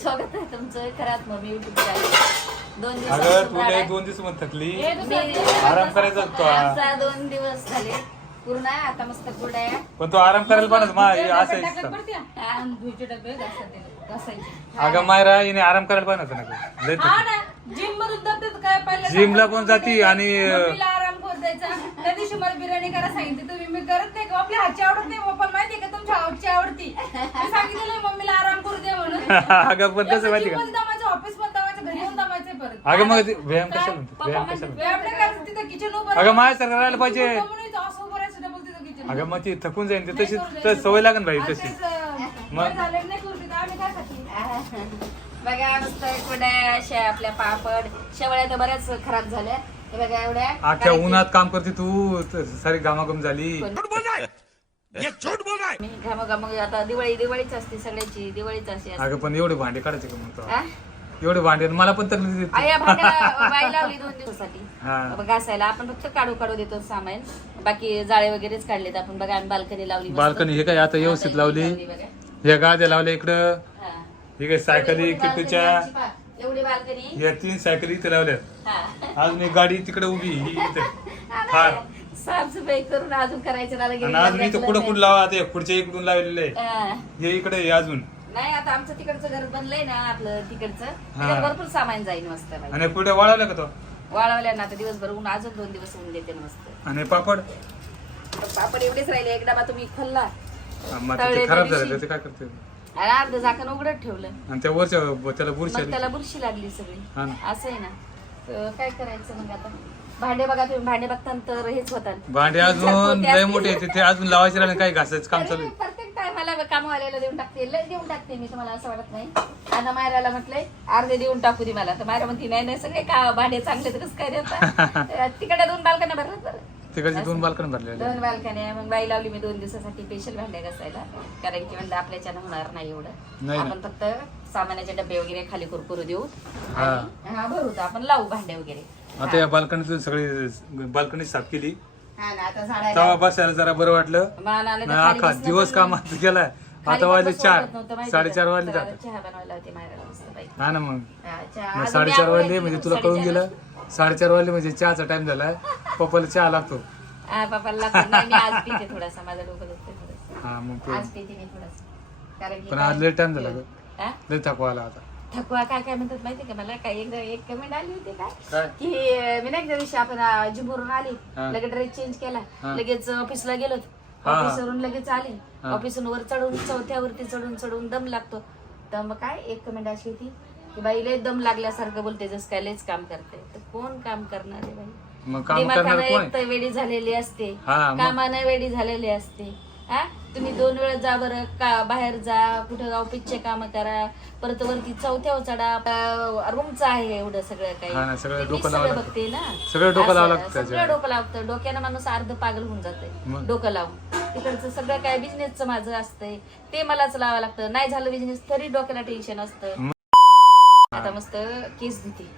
स्वागत आहे तुमचं खरात मम्मी युट्यूब चॅनल दोन अगं दिवस तू लय दोन दिवस मग थकली आराम करायचा होता. दोन दिवस झाले. पूर्ण आहे, आता मस्त गुड आहे. पण तू आराम करायला पण मा असं आहे हा, धुईचे डबे घासायचे. घासायचे. अगं मायरा हिने आराम करायला पण होतं ना लय हा थकली. ना. जिम मधून काय पहिले जिमला पण जाती आणि द्यायचा त्या दिवशी मला बिर्याणी करा सांगितली. तुम्ही मी करत नाही का? आपल्या हातची आवडत नाही पप्पा. माहितीये का तुमच्या हातची आवडती? मी सांगितलेलं मम्मीला आराम करू दे म्हणून. अगं पण कसं माहिती का? दमायचं ऑफिसमध्ये दमायचं घरी येऊन दमायचं परत. अगं मग ते व्यायाम? कशाला व्यायाम कशाला तिथं किचन उभं अगं माझ्यासारखं राहायला पाहिजे. असं उभं राहायचं डबल तिथं किचन अगं मग ती थकून जाईन ते तशी तर सवय लागेल भाई तशी. मग? झालं नाही करू देत आम्ही काय खाते? बघा मस्त कुड्या अशा आपल्या पापड शेवळ्या तर बऱ्याच खराब झाल्या बघा एवढ्या. अख्ख्या उन्हात काम करते तू सारी घामाघूम झाली. मी घामोघाम आता दिवाळी दिवाळीच असते सगळ्याची दिवाळीच असते. अगं पण एवढे भांडे काढायचे का म्हणतो? हा? एवढे भांडे मला पण तकलीफ देते. आया भांड्याला बाई लावली दोन दिवसासाठी. हा. घासायला आपण फक्त काढू काढू देतो सामान. बाकी जाळे वगैरेच काढलेत आपण. बघा आम्ही बाल्कनी लावली मस्त. बाल्कनी हे काय आता व्यवस्थित लावली? बघा. या गाद्या लावल्या इकडं. हा. हे काय सायकली एवढी बाल्कनी किट्टूच्या? आमची पहा. एवढी बाल्कनी. या तीन सायकली इथे लावल्या हा. अजून एक गाडी तिकडे उभी ही इथे. फार साफसफाई करून अजून करायचं आणि अजून इथं कुठं कुठं लावा आता पुढच्या इकडून लावलेलं हा. हे इकडे अजून. नाही आता आमचं तिकडचं घर बनलंय ना आपलं तिकडचं. त्याच्यात भरपूर सामान जाईल मस्त बाई. आणि पुढे वाळवलं का तो? वाळवल्या ना आता दिवसभर ऊन अजून दोन दिवस ऊन देते ना मस्त. आणि पापड? तर पापड एवढेच राहिले एक डबा तुम्ही खाल्ला. हा, मग आता खराब झालं काय करते आणि अर्ध झाकण उघडत ठेवलं. आणि त्या वरच्या त्याला बुरशी मग आली. त्याला बुरशी लागली सगळी. हा ना. असं आहे ना. तर काय करायचं मग आता? भांडे बघा तुम्ही भांडे बघताना तर हेच होतात. भांडे अजून लय मोठे आहेत, ते अजून लावायचे राहिले काही घासायचं काम चालू आहे. प्रत्येक टायमाला कामवाल्याला देऊन टाकते लय देऊन टाकते मी तुम्हाला असं वाटत नाही. आता मायराला म्हटलंय अर्धे देऊन टाकू दे मला. तर मायरा म्हणते नाही नाही सगळे का भांडे चांगले तर कसं काय देतात तिकडे दोन बालकांना भरलं बरं. तिकडचे दोन बाल्कन भरलेले दोन बालकन्या मग बाई लावली मी दोन दिवसासाठी स्पेशल भांडे घासायला. कारण की म्हणलं आपल्याच्यानं होणार नाही एवढं. नाही ना. आपण फक्त सामानाचे डबे वगैरे खाली कुरकुरू देऊ. हा. आणि हा भरू तर आपण लावू भांडे वगैरे. आता या बाल्कनीतून सगळी बाल्कनी साफ केली. हा ना आता झाडायला. तेव्हा बसायला जरा बरं वाटलं. मान आलं तर नाही, खाली अख्खा बसणं दिवस पण- कामात गेलाय. खाली आता पण वाजले बसू चार. वाटत नव्हतं माहिती साडेचार का? वाजले तर जातात चहा बनवायला होती मायराला मस्त बाई. हा ना मग. हा, चहा. मग अजून साडेचार मी वाजले म्हणजे तुला कळून साडेचार. गेलं? साडेचार वाजले म्हणजे चहाचा टाइम झालाय. पप्पाला चहा लागतो. हा पप्पाला लागतो. नाही, मी आज पिते थोडासा. माझं डोकं थोडंसं. हा मग ते. आज पिते मी थोडासा. कारण की पण काय- आज लय टाइम झाला ग. हा? लय थकवा आला आता थकवा काय काय म्हणतात माहिती का मला काय एकदा एक कमेंट आली होती काय काय की अं, मी नाही का त्या दिवशी आपण अं, आली हा. लगेच ड्रेस चेंज केला हा. लगेच ऑफिसला गेलो हा. ऑफिसवरून लगेच आले हा. ऑफिसवरून वर चढून चौथ्यावरती चढून चढून दम लागतो तर मग काय एक कमेंट अशी होती की बाई लय दम लागल्यासारखं बोलते जसं काय लयच काम करते तर कोण काम करणार आहे बाई मग काम करणार दिमाखानं कोण एक तर वेडी झालेली असते हा, मग. कामानं वेडी झालेली असते हा? तुम्ही दोन वेळा जा बरं का बाहेर जा कुठं ऑफिसचे काम करा परत वरती चौथ्यावर चढा रूमचं आहे एवढं सगळं काही. हा ना, सगळं ते मी डोकं लावावं सगळं लागतं. बघते ना? सगळं डोकं असं, लावावं लागतं सगळं त्याच्यावर. डोकं लावतं. डोक्यानं माणूस अर्ध पागल होऊन मग? डोकं लावून. तिकडचं सगळं काय बिझनेसचं माझं असतंय. ते मलाच लावावं लागतं. नाही झालं बिझनेस तरी डोक्याला टेन्शन असतं. मग? आता मस्त केस धुते.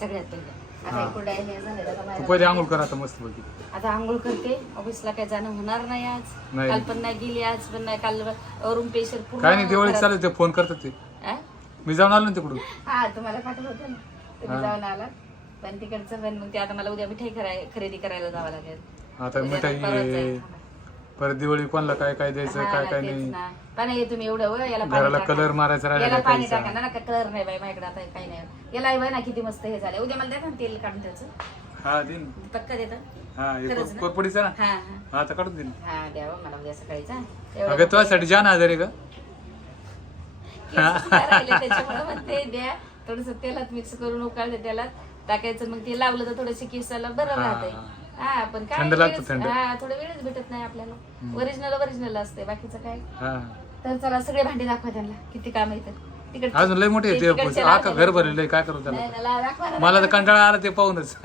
सगळ्यात पहिलं. आता. इकडं हे तू पहिले आंघोळ कर आता मस्त आता आंघोळ करते ऑफिसला काय जाणं होणार नाही आज नाही. काल पण नाही गेली आज पण नाही काल रूम पेशर काय नाही दिवाळी चालू ते फोन करतात ते? मी जाऊन आलो ना तिकडून हा तुम्हाला पाठवलं होतं ना तुम्ही. जाऊन आला पण तिकडचं पण मग ते आता मला उद्या मिठाई कराय खरेदी करायला जावं लागेल आता उद्या मिठाई परत. परत दिवाळी कोणाला काय काय द्यायचं काय काय नाही. पण हे तुम्ही एवढं व, याला पाणी घराला टाका. कलर मारायचा राहिला काय पाणी ना कलर नाही बाई माझ्याकडे आता काही नाही. याला बघ ना किती मस्त हे झालं. उद्या मला ना तेल काढून त्याचं. हा दिन पक्का देता? हा हे खरंच ना? कोरपडीचा ना? हा हा. हा आता काढून दिन हा द्यावं मला उद्या सकाळीचा अगं तुझ्यासाठी जान आजार का त्याच्यामुळे म्हणते द्या. थोडस तेलात मिक्स करून उकाळलं त्याला. टाकायचं मग ते लावलं तर थोडस केसाला बरं हा. राहतंय. हा पण काय थंड लागतं, वेळच- थंड. हा थोडं वेळच भेटत नाही आपल्याला. ओरिजिनल ओरिजिनल असते बाकीचं काय? हा. तर चला सगळे भांडे दाखवा त्यांना किती काम येतं तिकडचे- अजून लय मोठे ते आका घर भरलेलं आहे काय करू त्याला? मला तर. कंटाळा आला ते पाहूनच.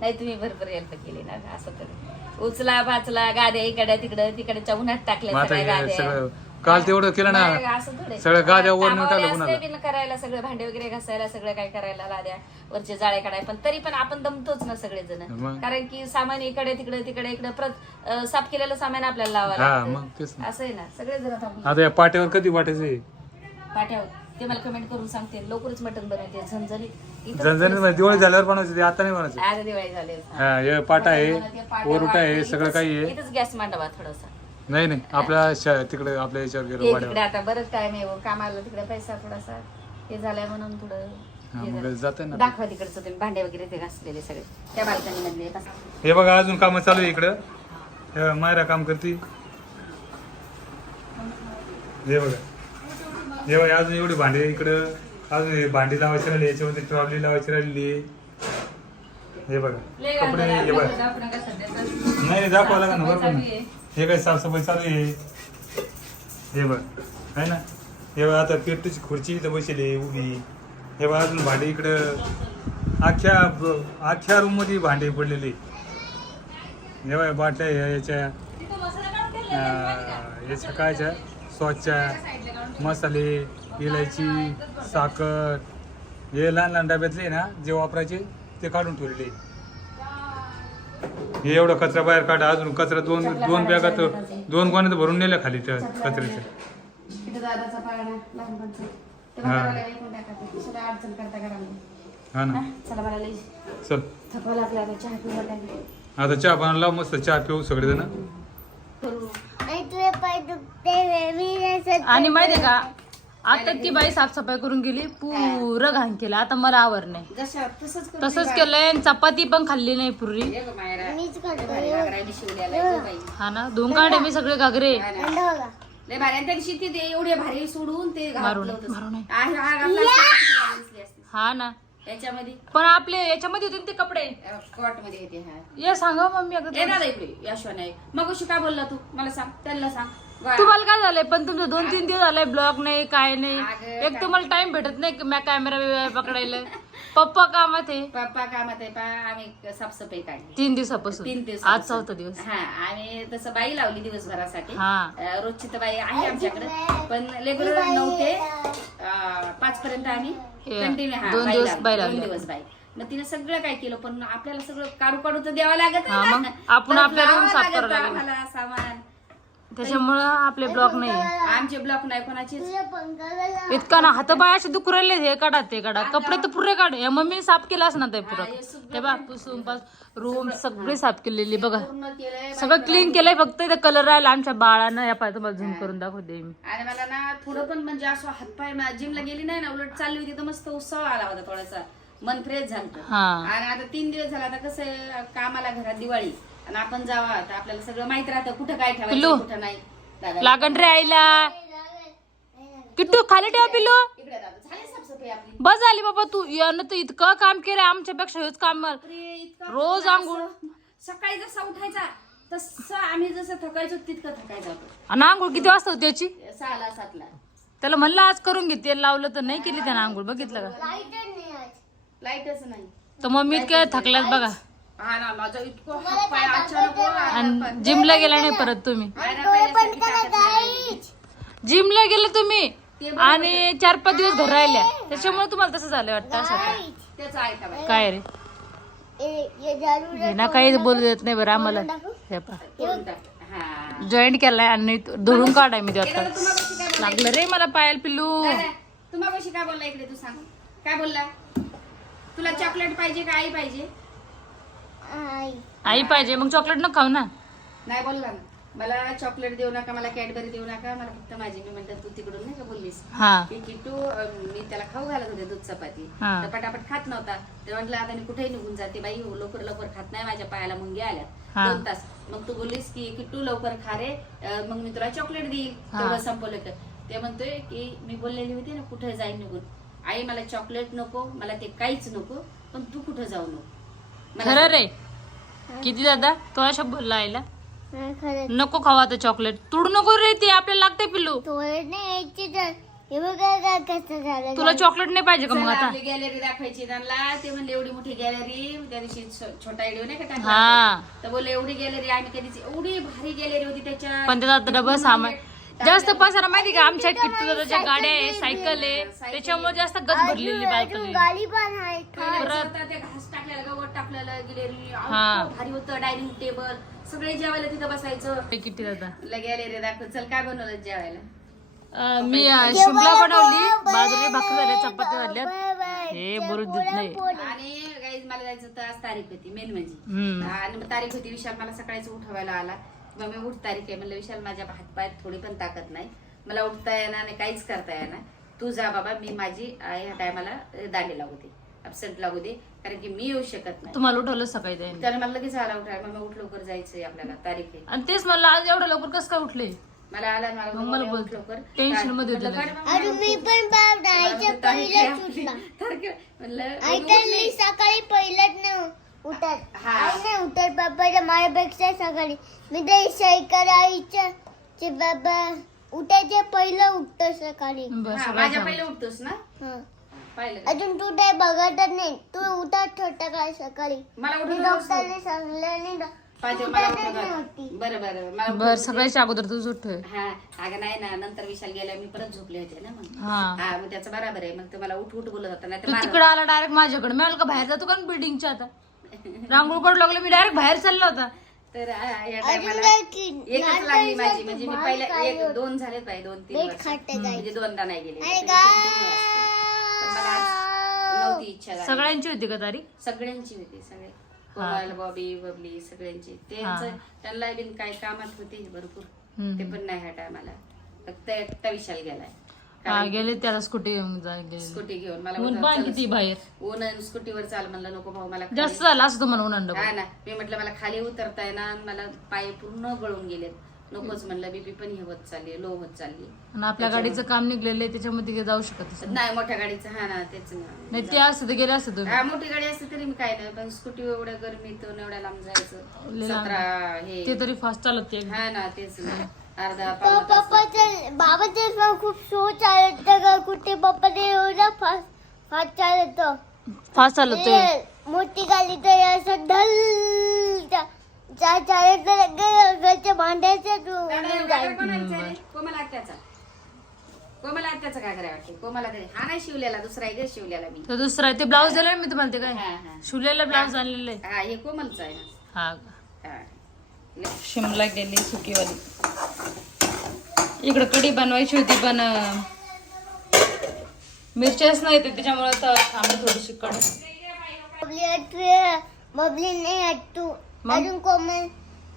नाही तुम्ही भरपूर हेल्प केली ना असं तर. उचला पाचला गाद्या इकडे तिकडे तिकडच्या उन्हात टाकल्या मग आता सगळ्या हे गाद्या. सगळं काल तेवढं केलं ना. असं थोडे. सगळं गाद्या वर कामावाले टाकलं असते कुणाला. बिन करायला सगळं भांडे वगैरे घासायला सगळं काय करायला लाद्या. वरचे जाळे काढाय. पण तरी पण आपण दमतोच ना सगळेजण. मग? कारण की सामान इकडे तिकडे तिकडे इकडे परत अं, साफ केलेलं सामान आपल्याला हा लागतं. मग तेच ना. असं आहे ना. सगळेजण थांबून आता या पाट्यावर कधी वाटायचंय पाठ्यावर ते मला कमेंट करून सांगते. लवकरच मटण बनवते. झणझणीत. इथं- म्हणजे दिवाळी झाल्यावर बनवायचं ते आता नाही बनायचं आज दिवाळी झाली हा हे पाटा आहे वरुटा आहे सगळं काही आहे. इथंच गॅस मांडावा थोडासा. नाही नाही. आपल्या श- तिकडे आपल्या याच्यावर ते गेलो तिकडे वाड्यावर. आता बरंच टाइम आहे हो. कामाला तिकडे पैसा थोडासा हे झालाय म्हणून थोडं हा, हे मग झालं. जाते ना. दाखवा तिकडचं तुम्ही. भांडे वगैरे ते घासलेले सगळे. त्या बाल्कनी मधले बसा. हे बघा अजून काम चालू आहे इकडं. हे बघा, मायरा काम करते. हे बघा. हे बघा अजून एवढी भांडे इकडं. अजून हे भांडी लावायची राहिली याच्यामध्ये ट्रॉली लावायची राहिली. हे बघा कपडे. हे बघा. नाही दाखवा लागेल ना बरोबर ना. हे काय साफसफाई चालू आहे? हे बघ आहे ना? हे बघ आता पेटूची खुर्ची इथं बसली उभी. हे बघ अजून भांडे इकडं. अख्ख्या ब- अख्ख्या रूममध्ये भांडे पडलेले हे बघ बाटल्या याच्या. याच्या कायच्या? काढून मसाले इलायची साखर. हे लहान लहान डब्यातले ना जे वापरायचे? ते काढून ठेवलेले हे एवढा कचरा बाहेर काढा अजून कचरा दोन दोन बॅगात दोन गोण्यात भरून नेल्या खाली त्या कचऱ्याच्या. हा. हा ना. चला मला लई चल. थकवा लागला आता चहा पिऊ वाटायला. आता चहा पाण्याला लाव मस्त चहा पिऊ सगळेजण. करू. आणि माहितीये का आता ती बाई साफसफाई करून गेली पुरं घाण केलं आता मला आवर नाही जशा तसंच केलंय आणि चपाती पण खाल्ली नाही पुरी बा. ये गं मायरा. लय भारी घागराने शिवलेला आहे गं बाई. हा ना दोन काढे मी सगळे घागरे हा ना. लय भारी आणि त्या दिवशी ते- ते एवढे भारी सोडून ते मारून- घातलं होतं. मारून आहे. आहे, हा घातला असता तर किती भारी दिसली असती. हा ना याच्यामध्ये पण आपले याच्यामध्ये होते ना ते कपडे कॉटमध्ये येते हा ये सांगा मम्मी अगं ये दादा इकडे नाही मग अशी काय बोलला तू मला सांग त्यांना सांग. तुम्हाला काय झालंय? पण तुमचं दोन तीन दिवस झालंय ब्लॉग नाही काय नाही. अगं, एक तुम्हाला टाइम भेटत नाही की मी कॅमेरा पकडायला. पप्पा कामात आहे. पप्पा कामात आहे पा आम्ही साफसफाई काढली. तीन दिवसापासून. तीन दिवस आज चौथा दिवस. हा आम्ही तसं बाई लावली दिवसभरासाठी. हा. अं, रोजची तर बाई आहे आमच्याकडे. पण रेग्युलर नऊ ते अं, पाच पर्यंत आम्ही हे, कंटिन्यू हा दोन बाई दिवस लावली. बाई दोन लावली. दिवस बाई. मग तिने सगळं काय केलं पण आपल्याला सगळं काढू काढू तर द्यावं लागत हा, आहे मग ना. आपण तर आपल्या room लावावं साफ लागत करावं लागेल. आम्हाला सामान. त्याच्यामुळं आपले ब्लॉग नाही आमचे ब्लॉक नाही कोणाचेच. इतका ना हातपाय असे दुखू राहिले हे काढा ते काढा. कपडे तर पुरे काढ. या मम्मीने साफ केला असं ना ते पुरं ते बा पुसून पास रूम सगळी साफ केलेली बघा. सगळं क्लीन केलंय फक्त इथं कलर राहिला. आमच्या बाळानं या पाय तुम्हाला झूम करून दाखवते मी. आणि मला ना थोडं पण म्हणजे असं हातपाय जिमला गेली नाही ना उलट चालली होती तर मस्त उत्सव आला होता थोडासा. मन फ्रेश झालं हा. आणि आता तीन दिवस झाला आता कसं आहे, कामाला घरात दिवाळी. आणि आपण जावा तर आपल्याला सगळं माहीत राहतं कुठं काय. ठेवायचं कुठं नाही. दादा लागण रे आईला. किट्टू खाली ठेवा पिल्लू. इकडे दादा झाली साफसफाई आपली. बस झाली बाबा तू. यानं तर इतकं काम केलंय आमच्यापेक्षा हेच काम मला. बापरे, इतका रोज आंघोळ. असं. सकाळी जसा उठायचा तसं आम्ही जसं थकायचो तितकं थकायचं होतं आणि आंघोळ किती वाजता होती याची? सहाला सातला. त्याला म्हणलं आज करून घे. तेल लावलं तर नाही केली त्यानं आंघोळ. बघितलं का? लाईटच नाही तर मम्मी इतक्या थकल्यात बघा. हा ना माझा इतकं हातपाय अचानक वर आला. आणि जिमला गेला नाही परत तुम्ही. मायरा पहिल्यासारखी ताकद नाही राहिली. जिमला गेले तुम्ही आणि चार पाच दिवस घर राहिल्या त्याच्यामुळे तुम्हाला तसं झालं वाटतं असं आता. त्याचं ऐका बाई. काय रे? हे ना काही बोलू देत नाही बरं आम्हाला. हे पहा. टाक. हा. जॉईंट केलाय आणि धुडून काढाय मी ते आता तुम्हापाशी काय बोलला? लागलं रे मला पायल पिल्लू. दादा, तुम्हापाशी काय बोलला इकडे तू सांग. काय बोलला? तुला चॉकलेट पाहिजे का आई पाहिजे? आई पाहिजे. मग चॉकलेट न खाऊ ना. नाही बोलला ना. मला चॉकलेट देऊ नका मला कॅडबरी देऊ नका. मला फक्त माझी मी म्हणतात तू तिकडून नाही का बोललीस? हा. की किट्टू अं, मी त्याला खाऊ घालत होते दूध चपाती. हा. तर पटापट खात नव्हता. ते म्हटलं आता मी कुठेही निघून जाते बाई हो, लवकर लवकर खात नाही माझ्या पायाला मुंग्या आल्यात हा. दोन तास. मग तू बोललीस की किट्टू लवकर खा रे. अं, मग मी तुला चॉकलेट देईल. हा. तेवढं संपवलं तर ते म्हणतोय की मी बोललेली होती ना कुठे जाईन निघून. आई मला चॉकलेट नको मला ते काहीच नको पण तू कुठं जाऊ नको? खरं रे. किती दादा? तो अशा बोलला आईला. नको खावा आता चॉकलेट तुडू नको रे ते आपल्याला लागते पिल्लू. तुला चॉकलेट नाही पाहिजे का मग चला, आता? आपली गॅलरी दाखवायची त्यांना. ते म्हणले एवढी मोठी गॅलरी त्या दिवशी छो- छोटा व्हिडिओ नाही का टाकला हा. तर बोलले एवढी गॅलरी आम्ही कधीच एवढी भारी गॅलरी होती त्याच्या पण त्याचा आता डबल सामान जास्त पसारा माहिती का? आमच्या किट्टू दादाच्या गाड्या आहे सायकल आहे. त्याच्यामुळे जास्त गज भरलेली बाल्कनी परत ते घास टाकलेला गवत टाकलेलं गॅलरी हा. भारी होतं डायनिंग टेबल सगळे जेवायला तिथं बसायचं. किट्टी दादा? गॅलरी दाखव चल काय बनवलं जेवायला? अं, मी अं, शिमला बनवली बाजरी भाकरी झाल्या चपात्या झाल्यात हे देत नाही. आणि गाईज मला जायचं तर आज तारीख होती मेन म्हणजे. हम्म. आणि मग तारीख होती विशाल मला सकाळीच उठवायला आला. मग मी उठ तारीख आहे म्हणलं विशाल माझ्या हातपायात थोडी पण ताकद नाही. मला उठता येणार नाही काहीच करता येणार तू जा बाबा मी माझी ह्या टायमाला दांडी लागू दे अपसेंट लागू दे कारण की मी येऊ शकत नाही. तुम्हाला उठवलं सकाळी त्यांनी? त्याने मला लगेच आला उठाय मग उठ लवकर जायचंय आपल्याला तारीख आहे. आणि तेच मला आज एवढं लवकर कसं काय उठले? मला आला आणि मला मग बोलला, मला उठ बोलतो. लवकर. टेन्शनमध्ये होते म्हणलं, लगेच. "काढ बाबा, अरे मी पण बाप आईच्या तारीख आहे पहिल्याच आपली." उठला. तारीख- म्हणलं आई "उठ तर नाही." मी सकाळी पहिल्याच नाही उठत हा. आई नाही उठत बाबाच्या माझ्यापेक्षा सकाळी मी तर शैकर आईच्या चे बाबा उठायचे पहिलं उठतो सकाळी. हा, माझ्या. पहिले उठतोस ना? हा. पाहिलं का? अजून तू काय बघतच नाही. तू उठत छोटा काय सकाळी. मला मी उठून डॉक्टरने सांगलं नाही. ना. पाहिजे तू उठतच. होती. बरं बरं. मला बर उठून सकाळच्या अगोदर तूच उठतोय हा. अगं नाही ना नंतर विशाल गेला मी परत झोपले होते ना मग. हा. हा मग त्याचं बराबर आहे. मग ते मला उठ उठ बोलत होता. नाही तू तिकडे आला डायरेक्ट माझ्याकडे. मी आलो का बाहेर जातो का बिल्डिंगच्या आता? रांगोळ काढू लागलो मी डायरेक्ट बाहेर चाललो होता. तर आ, या टायमाला एकच लागली माझी म्हणजे मी पहिल्या काय एक दोन झालेत पाहिजे दोन तीन वर्ष. म्हणजे दोनदा नाही गेले. नव्हती इच्छा झाली. सगळ्यांची होती का तारीख सगळ्यांची होती सगळे. कोमल बॉबी बबली सगळ्यांची. त्यांचं त्यांना बिन काय कामात होते भरपूर. ते पण नाही ह्या टायमाला फक्त एकटा विशाल गेलाय. हा गेले त्याला स्कूटी घेऊन जा गेले. स्कूटी घेऊन. मला ऊन पण किती बाहेर. ऊन आणि स्कूटीवर चाल म्हणलं नको भाऊ मला खाली- जास्त झालं असं तुम्हाला उन्हांड हा ना मी म्हटलं मला खाली उतरता येणार मला पाय पूर्ण गळून गेलेत. नकोच म्हणलं बीपी पण हे होत चालली लो होत चालली. आणि आपल्या गाडीचं काम निघलेलं आहे त्याच्यामध्ये काही जाऊ शकत नाही. नाही मोठ्या गाडीचं हा ना तेच ना. नाही ते असतं ते गेले असते तुम्ही. हा मोठी गाडी असते तरी मी काय नाही पण स्कूटी एवढ्या गरमीतून एवढ्या लांब जायचं लय लांब. सतरा ते हे तरी फास्ट चालत ते. हा ना तेच ना. अर्धा पाऊण तास पप्पाचं बाबाचं पण खूप स्लो चालत का कुठे पप्पाचं एवढं फास्ट फास्ट चालत. फास्ट चालत ते ते मोठी गाडी तर असं ढल चा- चा- चालत तर लगेच घरच्या भांड्याचं दादा, दादा कोणाचा रे? कोमल आत्याचा. कोमल आत्याचा काय करायला वाटते कोमला तरी हा नाही शिवलेला दुसरा आहे ग शिवलेला मी. तो दुसरा आहे. ते ब्लाऊज दिलं मी तुम्हाला ते काय? हा हा. शिवलेला ब्लाऊज आणलेलं आहे. हा हे कोमलचा आहे ना. हा. हा. शिमला गेली सुकीवाली. इकडे कढी बनवायची होती पण मिरच्याच नाही येते त्याच्यामुळे तर थांबली थोडीशी कढी. बबली हट्टू बबली नाही हट्टू अजून कोमल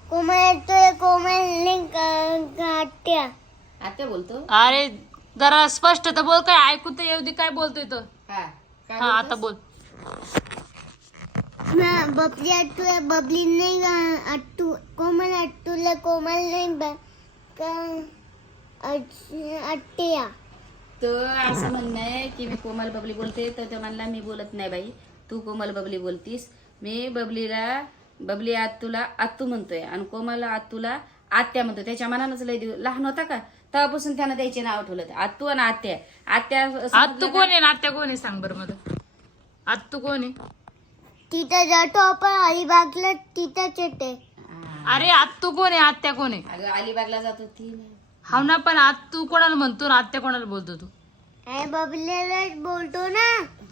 कोमल कोमल आत्या बोलतो? अरे जरा स्पष्ट तर बोल काय ऐकू तर येऊ दे काय बोलतोय तो? हा काय हा आता बोल. बबली हट्टू आहे बबली नाही हट्टू कोमल हट्टूला कोमल नाही ब- का- अट- हट्ट्या तर असं म्हणणं आहे की मी कोमल बबली बोलते तर तो म्हणला मी बोलत नाही बाई तू कोमल बबली बोलतीस. मी बबलीला बबली आत्तूला आत्तू म्हणतोय आणि कोमल आत्तूला आत्या म्हणतो त्याच्या मनानच लय दिवस लहान होता का? तेव्हापासून त्यानं त्याचे नाव ठेवलं आत्तू आणि आत्या. आत्या आत्तू कोण आहे ना आत्या कोण आहे सांग बरं मला. आत्तू कोण आहे? तिथं जातो आपण अलिबागला तिथंच येते अरे आत्तू कोण आहे? आत्या कोण आहे? अगं अलिबागला जात होती हा ना पण आत्तू कोणाला म्हणतो ना आत्या कोणाला बोलतो तू? अरे बबलीलाच बोलतो ना.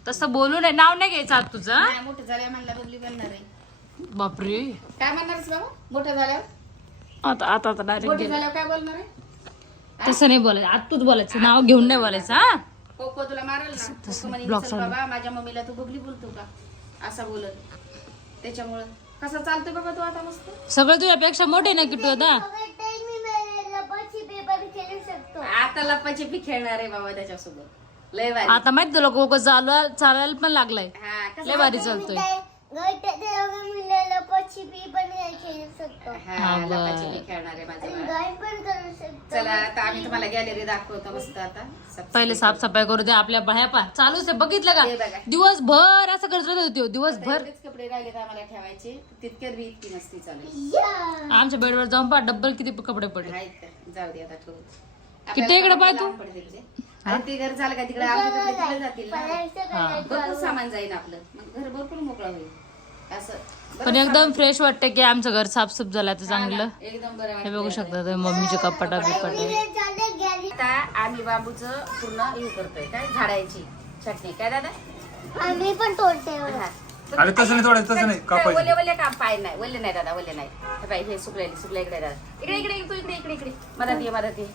तसं बोलू नये. नाव नाही घ्यायचं हा? नाही, मोठं झाल्या म्हणला बबली बनणार आहे. बापरे. काय म्हणणारच बाबा? मोठं झाल्यावर? आता आता आता डायरेक्ट मोठं गेलं. झाल्यावर काय बोलणार आहे? तसं नाही बोलायचं. आत्तूच बोलायचं. नाव घेऊन नाही बोलायचं हा? कोको तुला मारेल ना. कोको म्हणे block "चल चालू. बाबा माझ्या मम्मीला तू बबली बोलतो का? असा बोलत. त्याच्यामुळं कसा चालतोय बाबा तू आता मस्त. सगळं तुझ्यापेक्षा मोठे ना किटू आता? पेपर खेळू शकतो आता लप्पाची खेळणार आहे बाबा त्याच्यासोबत. लय भारी. आता माहीत तुला कोको चालवायला चालायला पण लागलाय. हा कसं लय भारी चालतोय. लपाछपी पण खेळू शकतो हा हा, बरं. लपाछपी खेळणार आहे माझं बाळ. गाय पण करू शकतो चला आता आम्ही तुम्हाला गॅलरी दाखवतो मस्त आता पहिले साफसफाई करू दे आपल्या बाह्या पा चालूच आहे बघितलं हे का. दिवसभर असं करत होती दिवसभर कपडे राहिलेत आम्हाला ठेवायचे तितक्यात बी इतकी मस्ती चालू. या. आमच्या बेडवर जाऊन पा डब्बल किती कपडे पडले आहेत का? जाऊ दे आता ठेवू किती इकडे पाय तू? घर झालं का तिकडे आमचे कपडे तिकडे जातील ना पळायचं हा. करायचं. भरपूर सामान जाईल आपलं मग घर भरपूर मोकळं होईल असं. पण एकदम फ्रेश वाटते की आमचं घर साफसूफ झालं आता चांगलं. एकदम बरं हे. बघू शकता तुम्ही मम्मीचे कपाटा बिपाटा. आता आम्ही बांबूचं पूर्ण हे करतोय काय झाडायची चटणी. काय दादा? आम्ही पण तोडते हा. अरे तसं नाही तोडायचं, तसं नाही, कापायचं. वल्ले वल्ले काम पाय नाही. वल्ले नाही दादा वल्ले नाही. हे पाय हे सुकलेले सुकले इकडे दादा. इकडे इकडे तू इकडे इकडे इकडे. मदत ये मदत ये.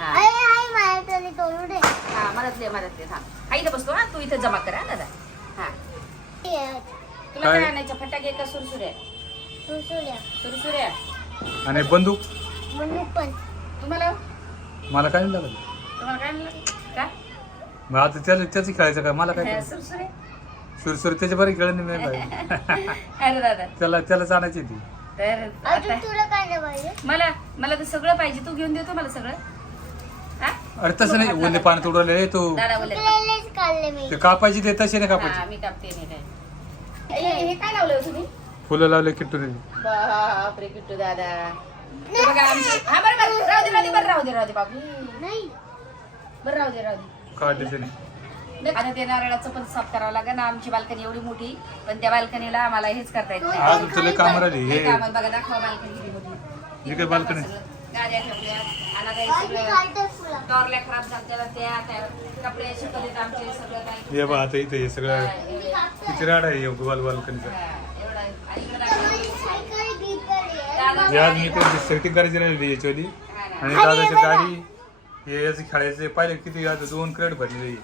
हा. आई मला तरी तोडू दे. हा इथं बसतो हा. तू इथं जमा कर दादा. हा. तुला काय? काय? आणायचं? फटाके का सुरसुऱ्या? आणि बंदूक म्हणून पण. तुम्हाला? मला काय नाही लागत. तुम्हाला काय आणलं का? मग आता त्याला त्याच खेळायचं काय मला काय हा, करायचं? सुरसुऱ्या? सुरसुर त्याच्या बरे खेळ नाही पाहिजे अरे दादा. त्याला त्यालाच आणायची ती. तर अजून आता तुला काय नाही पाहिजे मला मला तर सगळं पाहिजे. तू घेऊन देतो मला सगळं. हा? अरे तसं नाही. ओले पाणी तोडवले तो दादा बोलले तुला काढले मी. ते कापायची ते तसे नाही हा कापायची. मी कापते नाही काय हे हे काय लावलं हो तुम्ही? फुलं लावले किट्टू बापरे किट्टू दादा. हे बघा आमची हा बरं बरं. राहू दे राहू दे बरं राहू दे राहू दे बाबू. नाही. बरं राहू दे राहू दे. काढले त्याने आता ते नारळाचं पण साफ करावं लागेल ना. आमची बाल्कनी एवढी मोठी पण त्या बाल्कनीला आम्हाला हेच करता येत नाही. आज तुला काम राहिली हे हे. कामात बघा दाखवा बाल्कनी किती मोठी. काय balcony? गाड्या ठेवल्या हे मी सगळं. टॉरल्या खराब झाल्या त्या त्या कपडे शिकवले आमचे सगळं काय हे बा आता इथे हे सगळं किती राड आहे गोल बाल्कनीचा? आज मी काही सेटिंग करायची राहिली याच्यावाली. आणि दादाची गाडी हे याचे खेळायचे पाहिले किती आता दोन भरलेली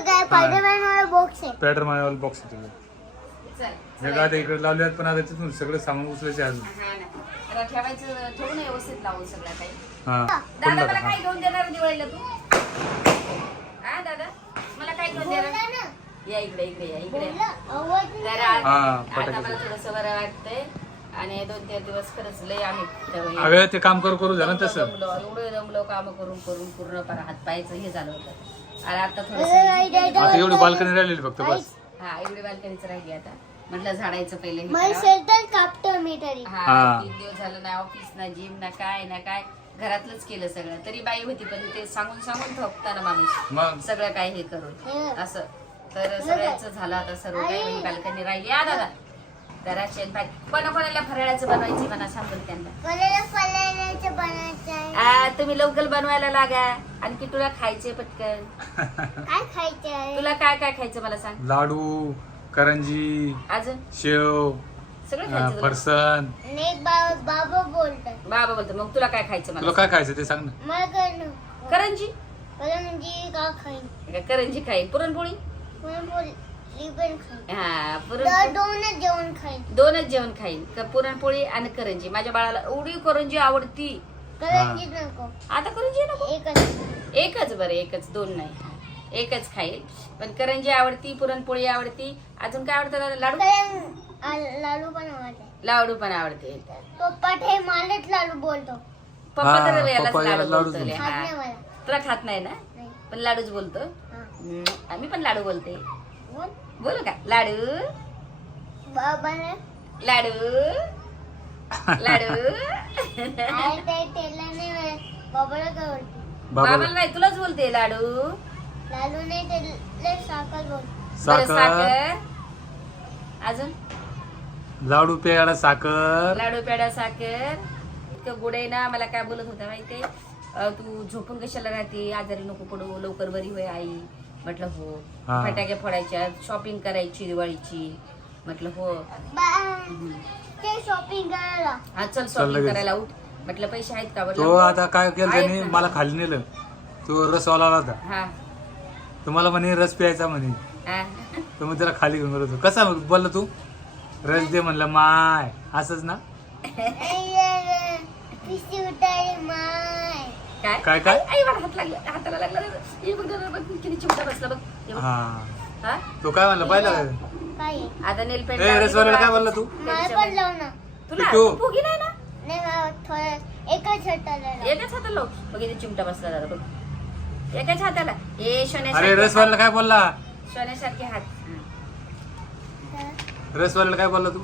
काय? स्पायडरमॅन वाला बॉक्स हे गाड्या इकडे. लावले आहेत पण आता तिथून सगळं सामान उचलायचे अजून. हा ना. आता ठेवायचं ठेवून व्यवस्थित लावून सगळं काही. हा. दादा मला काय घेऊन देणार या इकडे इकडे या इकडे. तर. आज- हा, आता फटाके. मला थोडस बरं वाटतंय. आणि दोन तीन दिवस खरंच लय आम्ही. अगं ते काम करू करू झालं ना तसं. दमलो, एवढं दमलो काम करून करून पूर्ण पर हात पायचं हे झालं होतं. आणि आता थोडस आता एवढी बाल्कनी राहिलेली फक्त बस. हा एवढी बाल्कनीच राहिली आता. म्हटलं झाडायचं पहिले हे करावं. कापतो मी तरी. हा हा. तीन दिवस झालं ना ऑफिस ना जिम ना काय ना काय. घरातलंच केलं सगळं. तरी बाई होती पण ते सांगून सांगून ठोकताना माणूस. मग? सगळं काय हे करून. असं. तर सगळ्याच झालं आता सर्व काही. म्हणजे बाल्कनी राहिली. या दादा. जरा शेण पाय. कोणा कोणाला फराळाचं बनवायचं म्हणा सांगून त्यांना. कोणाला फलाण्याचं बनायचं आहे? आ, तुम्ही लवकर बनवायला लागा. आणखी तुला खायचे पटकन. काय खायचं आहे? तुला काय काय खायचं मला सांग. लाडू करंजी अजून? शेव सगळं अं, खायचं तुला? फरसन. आणि एक बाबा बाबा बोलतात बाबा बोलतो. मग तुला काय खायचं तुला मला काय खायचं ते सांग ना. मला? करंजी? मला म्हणजे का खाईन? करंजी खाईल पुरणपोळी? हा पुरण दोनच जेवण खाईन. दोनच जेवण खाईल क- पुरणपोळी आणि करंजी. माझ्या बाळाला एवढी करंजी आवडती. करंजीत नको. आता करंजी नको? एकच. एकच बरं एकच. दोन नाही. एकच खाईल पण करंजी आवडती पुरणपोळी आवडती. अजून काय आवडतं? लाडू? लाडू पण आवडते. लाडू पण आवडते. पप्पा ते मलाच लाडू बोलतो. पप्पा तर याला लाडू बोलतो तुला खात नाही ना? पण लाडूच बोलतो. आम्ही पण लाडू बोलते. बोल. का? लाडू? लाडू? लाडू? बाबाला काय बोलते? बाबा बाबाला नाही तुलाच बोलते लाडू. लाडू नाही साखर अजून? लाडू पेडा साखर. लाडू पेढा साखर. इतकं गोड आहे ना मला काय बोलत होता माहितीये? तू झोपून कशाला राहते? आजारी नको पडू लवकर बरी होय आई. म्हटलं हो. हा. फटाके फोडायच्या शॉपिंग करायची दिवाळीची. म्हटलं हो. ते शॉपिंग करायला. हा चल शॉपिंग लगेच. करायला उठ. म्हटलं पैसे आहेत का म्हटलं तो हो. आता काय केलं आहेत त्याने? ना. मला खाली नेलं. तो रसवाला आला होता. हा. तो मला म्हणे रस प्यायचा म्हणे. हा. तर मग त्याला खाली घेऊन गेलो होतो. कसा बोलला तू रस दे म्हणलं माय. असंच ना? माय. काय? काय काय? आई मला हात लागला. हाताला लागला. हे बघ जरा बघ किती चिमटा बसला बघ. हे बघ. हा. हा? तो काय म्हणला पाहिलं? का? काय? आता नेल पेंट ए रसवाल्याला काय बोलला तू? मला पण लाव ना. तुला. तू फुगी नाही ना? नाही मला थोडं एकाच हाताला लाव. एकाच हाताला लाव. बघ इथे चिमटा बसला जरा बघ. एकाच हाताला. हे अरे रसवाल्याला काय बोलला? हात. शोन्यासारखे हात रसवाल्याला काय बोलला तू?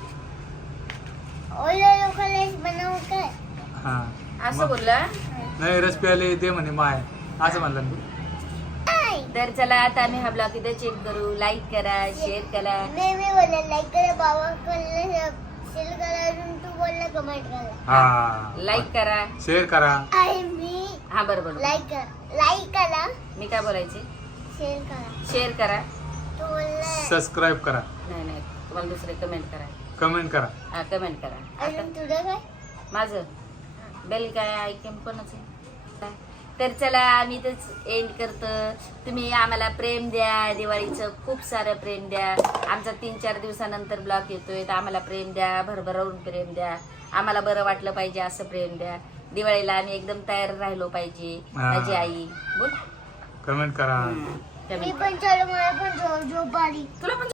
ओल्या लोकांना बनवू काय? हा. असं मग- बोलला? नाही रस प्यायले दे म्हणे माय. असं म्हणला ना तू. तर चला आता आम्ही हा ब्लॉग इथे चेक करू. लाईक करा शेअर करा. मी मी बोलले लाईक करा बाबा करा शेअर करा अजून तू बोलला कमेंट करा. हा. लाईक करा. शेअर करा. आई मी हा बरोबर लाईक करा. लाईक करा. मी काय बोलायचे? शेअर करा. शेअर करा. तू बोलला. सबस्क्राईब करा. नाही नाही. तुम्हाला दुसरे कमेंट करा. कमेंट करा. हा कमेंट करा. अजून तुझं काय? माझं? बेल काय ऐकेन कोणाचं? तर चला आम्ही तेच एंड करतो. तुम्ही आम्हाला प्रेम द्या दिवाळीचं खूप सारं प्रेम द्या. आमचा तीन चार दिवसानंतर ब्लॉग येतोय तर आम्हाला प्रेम द्या भरभरवून प्रेम द्या. आम्हाला बरं वाटलं पाहिजे असं प्रेम द्या. दिवाळीला आम्ही एकदम तयार राहिलो पाहिजे. माझी आई. बोल. कमेंट करा. तुला पण